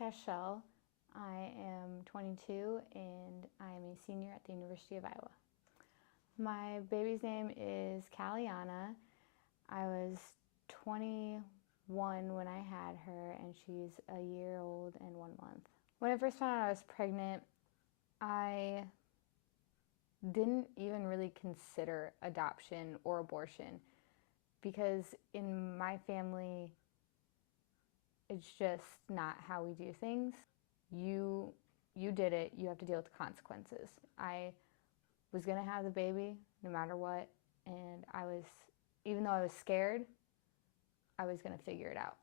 Cashel. I am 22 and I am a senior at the University of Iowa. My baby's name is Caliana. I was 21 when I had her and she's a year old and 1 month. When I first found out I was pregnant, I didn't even really consider adoption or abortion because in my family, it's just not how we do things. You did it, you have to deal with the consequences. I was gonna have the baby no matter what, and even though I was scared, I was gonna figure it out.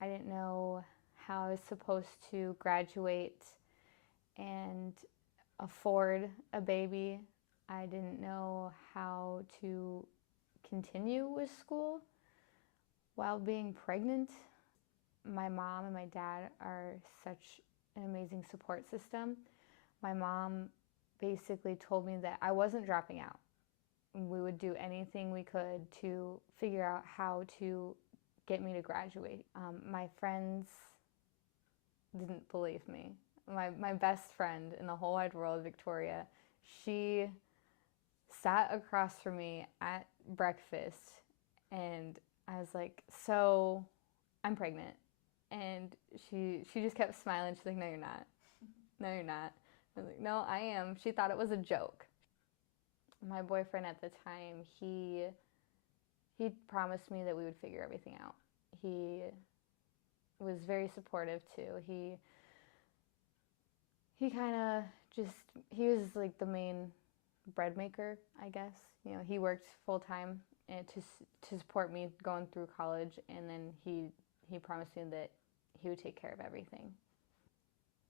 I didn't know how I was supposed to graduate and afford a baby. I didn't know how to continue with school while being pregnant. My mom and my dad are such an amazing support system. My mom basically told me that I wasn't dropping out. We would do anything we could to figure out how to get me to graduate. My friends didn't believe me. My best friend in the whole wide world, Victoria, she sat across from me at breakfast and I was like, so I'm pregnant. And she just kept smiling. She's like, no, you're not. No, you're not. I was like, no, I am. She thought it was a joke. My boyfriend at the time, he promised me that we would figure everything out. He was very supportive too. He kind of he was like the main bread maker, I guess. You know, he worked full time to support me going through college, and then he promised me that he would take care of everything.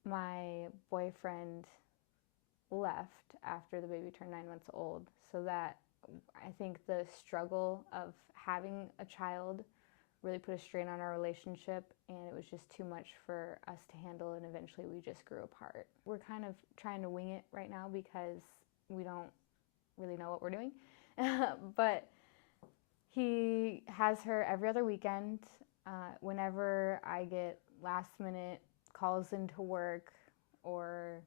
My boyfriend left after the baby turned 9 months old, so that I think the struggle of having a child really put a strain on our relationship, and it was just too much for us to handle, and eventually we just grew apart. We're kind of trying to wing it right now because we don't really know what we're doing. But he has her every other weekend. Whenever I get last minute calls into work or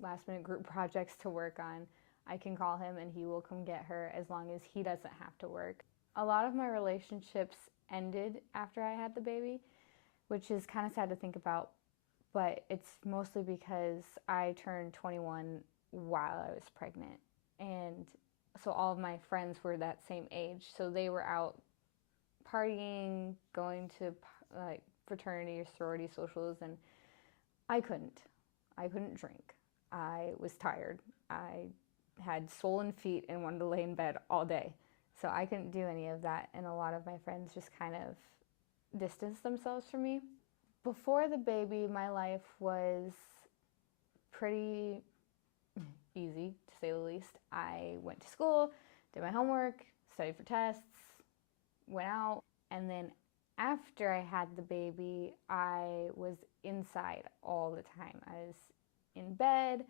last minute group projects to work on, I can call him and he will come get her as long as he doesn't have to work. A lot of my relationships ended after I had the baby, which is kind of sad to think about, but it's mostly because I turned 21 while I was pregnant. And so all of my friends were that same age, so they were out partying, going to like fraternity or sorority socials, and I couldn't drink. I was tired. I had swollen feet and wanted to lay in bed all day. So I couldn't do any of that, and a lot of my friends just kind of distanced themselves from me. Before the baby, my life was pretty easy, to say the least. I went to school, did my homework, studied for tests, went out, and then after I had the baby, I was inside all the time. I was in bed.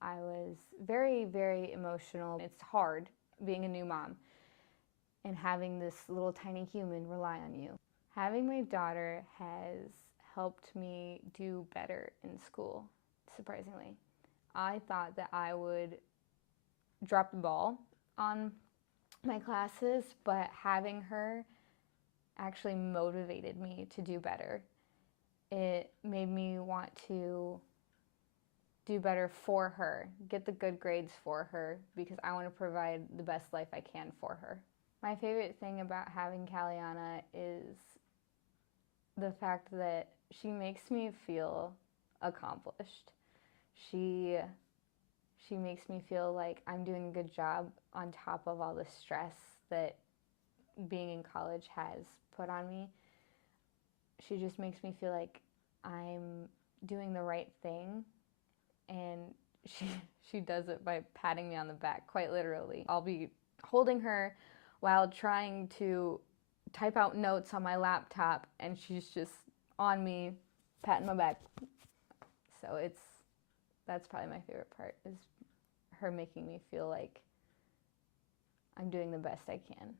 I was very, very emotional. It's hard being a new mom and having this little tiny human rely on you. Having my daughter has helped me do better in school, surprisingly. I thought that I would drop the ball on my classes, but having her actually motivated me to do better. It made me want to do better for her, get the good grades for her, because I want to provide the best life I can for her. My favorite thing about having Caliana is the fact that she makes me feel accomplished. She makes me feel like I'm doing a good job on top of all the stress that being in college has put on me. She just makes me feel like I'm doing the right thing, and she does it by patting me on the back, quite literally. I'll be holding her while trying to type out notes on my laptop, and she's just on me, patting my back. So that's probably my favorite part, is her making me feel like I'm doing the best I can.